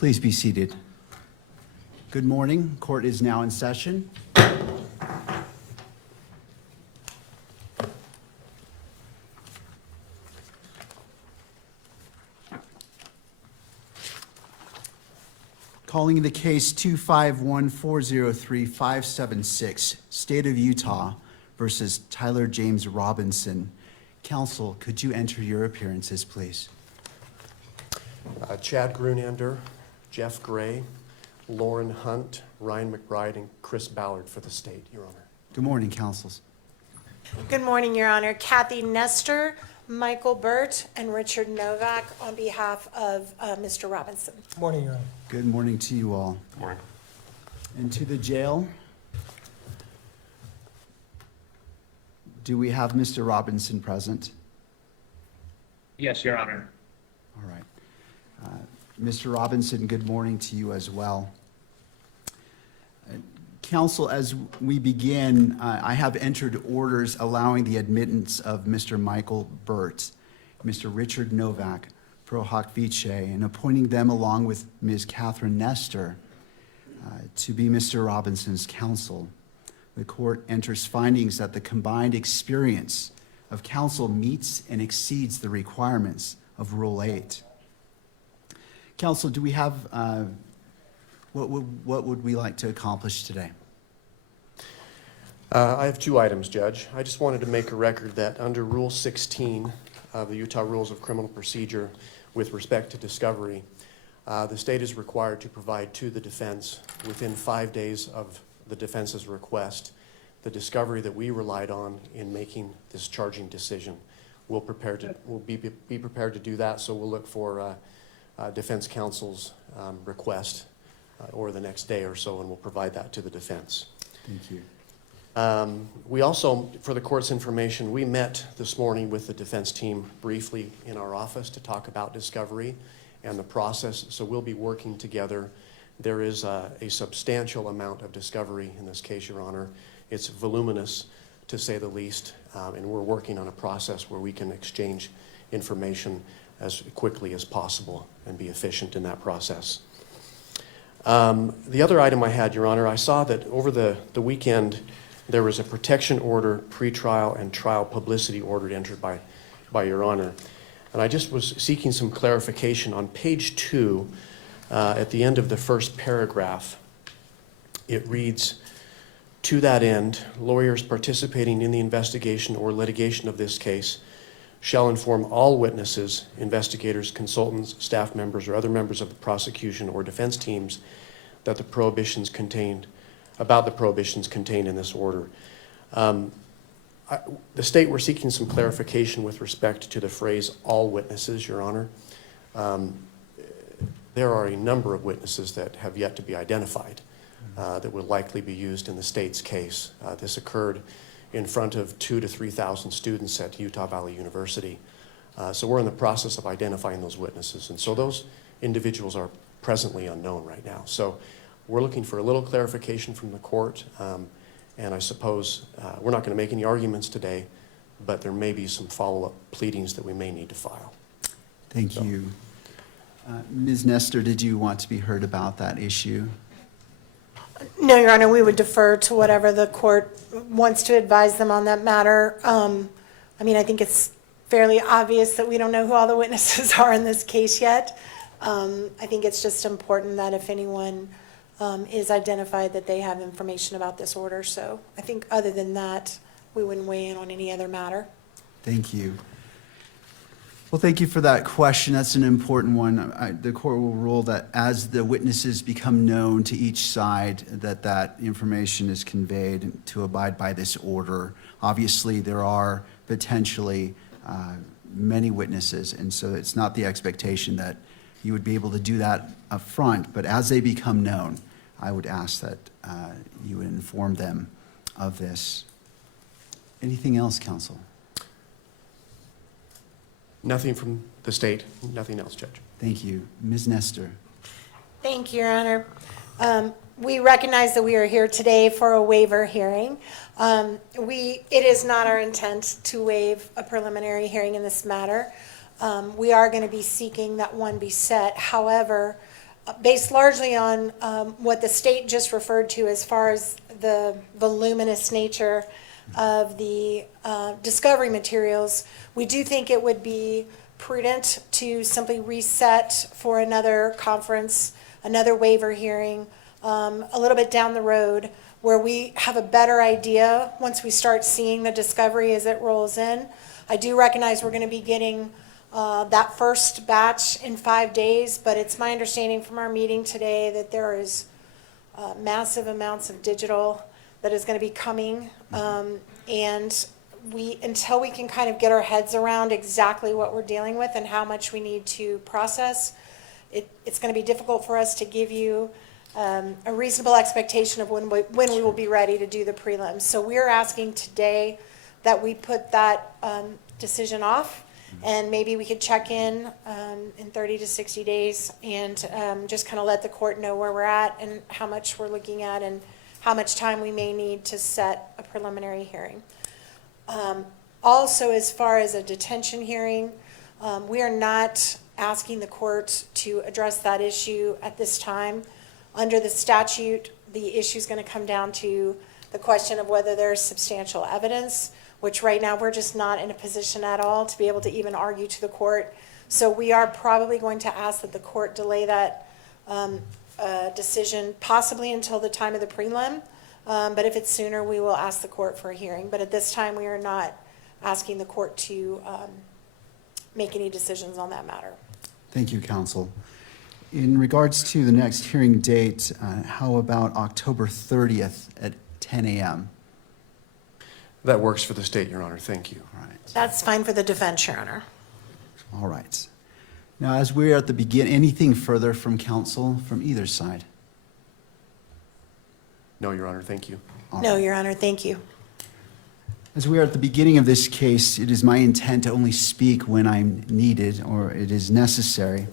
Please be seated. Good morning. Court is now in session. Calling the case 251403576, State of Utah versus Tyler James Robinson. Counsel, could you enter your appearances, please? Chad Grunander, Jeff Gray, Lauren Hunt, Ryan McBride, and Chris Ballard for the state, Your Honor. Good morning, counsels. Good morning, Your Honor. Kathy Nestor, Michael Burt, and Richard Novak on behalf of Mr. Robinson. Morning, Your Honor. Good morning to you all. Good morning. And to the jail. Do we have Mr. Robinson present? Yes, Your Honor. All right. Mr. Robinson, good morning to you as well. Counsel, as we begin, I have entered orders allowing the admittance of Mr. Michael Burt, Mr. Richard Novak, pro hoc vice, and appointing them along with Ms. Catherine Nestor to be Mr. Robinson's counsel. The court enters findings that the combined experience of counsel meets and exceeds the requirements of Rule 8. Counsel, do we have, what would we like to accomplish today? I have two items, Judge. I just wanted to make a record that under Rule 16 of the Utah Rules of Criminal Procedure with respect to discovery, the state is required to provide to the defense within 5 days of the defense's request the discovery that we relied on in making this charging decision. We'll be prepared to do that, so we'll look for defense counsel's request or the next day or so, and we'll provide that to the defense. Thank you. We also, for the court's information, we met this morning with the defense team briefly in our office to talk about discovery and the process, so we'll be working together. There is a substantial amount of discovery in this case, Your Honor. It's voluminous, to say the least, and we're working on a process where we can exchange information as quickly as possible and be efficient in that process. The other item I had, Your Honor, I saw that over the weekend there was a protection order, pretrial, and trial publicity order entered by Your Honor. And I just was seeking some clarification. On page 2, at the end of the first paragraph, it reads, "To that end, lawyers participating in the investigation or litigation of this case shall inform all witnesses, investigators, consultants, staff members, or other members of the prosecution or defense teams that the prohibitions contained in this order." The state were seeking some clarification with respect to the phrase "all witnesses," Your Honor. There are a number of witnesses that have yet to be identified that will likely be used in the state's case. This occurred in front of 2,000 to 3,000 students at Utah Valley University. So we're in the process of identifying those witnesses. And so those individuals are presently unknown right now. So we're looking for a little clarification from the court. And I suppose we're not going to make any arguments today, but there may be some follow-up pleadings that we may need to file. Thank you. Ms. Nestor, did you want to be heard about that issue? No, Your Honor, we would defer to whatever the court wants to advise them on that matter. I mean, I think it's fairly obvious that we don't know who all the witnesses are in this case yet. I think it's just important that if anyone is identified, that they have information about this order. So I think other than that, we wouldn't weigh in on any other matter. Thank you. Well, thank you for that question. That's an important one. The court will rule that as the witnesses become known to each side, that information is conveyed to abide by this order. Obviously, there are potentially many witnesses, and so it's not the expectation that you would be able to do that up front, but as they become known, I would ask that you would inform them of this. Anything else, counsel? Nothing from the state, nothing else, Judge. Thank you. Ms. Nestor. Thank you, Your Honor. We recognize that we are here today for a waiver hearing. It is not our intent to waive a preliminary hearing in this matter. We are going to be seeking that one be set. However, based largely on what the state just referred to as far as the voluminous nature of the discovery materials, we do think it would be prudent to simply reset for another conference, another waiver hearing, a little bit down the road, where we have a better idea once we start seeing the discovery as it rolls in. I do recognize we're going to be getting that first batch in 5 days, but it's my understanding from our meeting today that there is massive amounts of digital that is going to be coming. And until we can kind of get our heads around exactly what we're dealing with and how much we need to process, it's going to be difficult for us to give you a reasonable expectation of when we will be ready to do the prelims. So we're asking today that we put that decision off, and maybe we could check in 30 to 60 days and just kind of let the court know where we're at and how much we're looking at and how much time we may need to set a preliminary hearing. Also, as far as a detention hearing, we are not asking the court to address that issue at this time. Under the statute, the issue is going to come down to the question of whether there's substantial evidence, which right now we're just not in a position at all to be able to even argue to the court. So we are probably going to ask that the court delay that decision possibly until the time of the prelim. But if it's sooner, we will ask the court for a hearing. But at this time, we are not asking the court to make any decisions on that matter. Thank you, counsel. In regards to the next hearing date, how about October 30th at 10 a.m.? That works for the state, Your Honor. Thank you. All right. That's fine for the defense, Your Honor. All right. Now, as we're at the beginning, anything further from counsel from either side? No, Your Honor. Thank you. All No, right. Your Honor, thank you. As we are at the beginning of this case, it is my intent to only speak when I'm needed or it is necessary.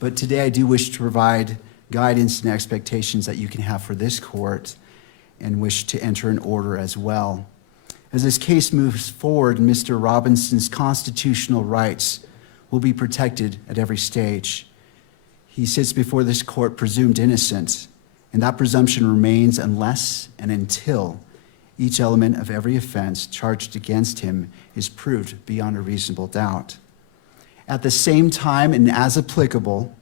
But today I do wish to provide guidance and expectations that you can have for this court and wish to enter an order as well. As this case moves forward, Mr. Robinson's constitutional rights will be protected at every stage. He sits before this court presumed innocent, and that presumption remains unless and until each element of every offense charged against him is proved beyond a reasonable doubt. At the same time, and as applicable,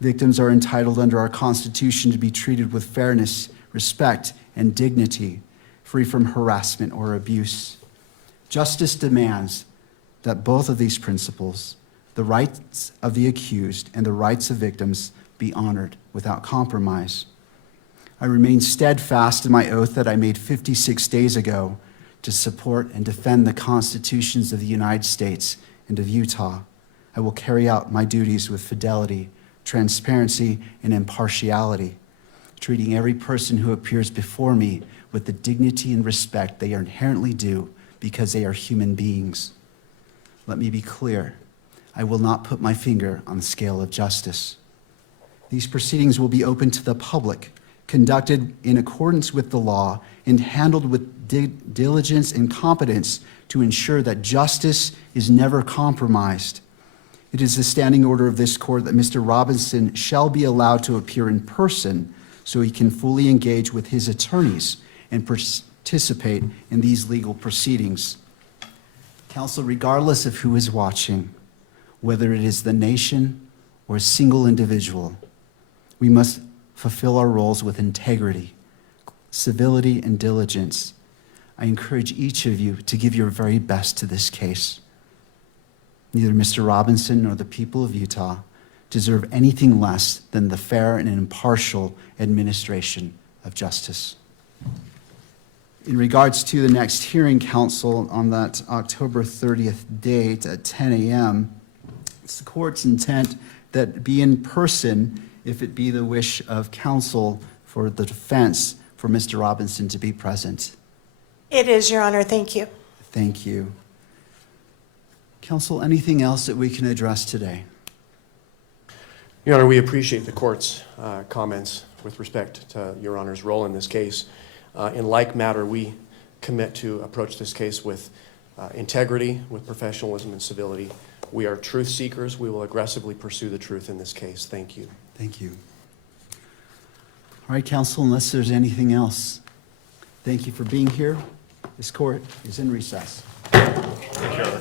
victims are entitled under our Constitution to be treated with fairness, respect, and dignity, free from harassment or abuse. Justice demands that both of these principles, the rights of the accused and the rights of victims, be honored without compromise. I remain steadfast in my oath that I made 56 days ago to support and defend the constitutions of the United States and of Utah. I will carry out my duties with fidelity, transparency, and impartiality, treating every person who appears before me with the dignity and respect they are inherently due because they are human beings. Let me be clear. I will not put my finger on the scale of justice. These proceedings will be open to the public, conducted in accordance with the law, and handled with diligence and competence to ensure that justice is never compromised. It is the standing order of this court that Mr. Robinson shall be allowed to appear in person so he can fully engage with his attorneys and participate in these legal proceedings. Counsel, regardless of who is watching, whether it is the nation or a single individual, we must fulfill our roles with integrity, civility, and diligence. I encourage each of you to give your very best to this case. Neither Mr. Robinson nor the people of Utah deserve anything less than the fair and impartial administration of justice. In regards to the next hearing, counsel, on that October 30th date at 10 a.m., it's the court's intent that be in person if it be the wish of counsel for the defense for Mr. Robinson to be present. It is, Your Honor. Thank you. Thank you. Counsel, anything else that we can address today? Your Honor, we appreciate the court's comments with respect to Your Honor's role in this case. In like matter, we commit to approach this case with integrity, with professionalism and civility. We are truth seekers. We will aggressively pursue the truth in this case. Thank you. Thank you. All right, counsel, unless there's anything else, thank you for being here. This court is in recess. Thank you, Your Honor.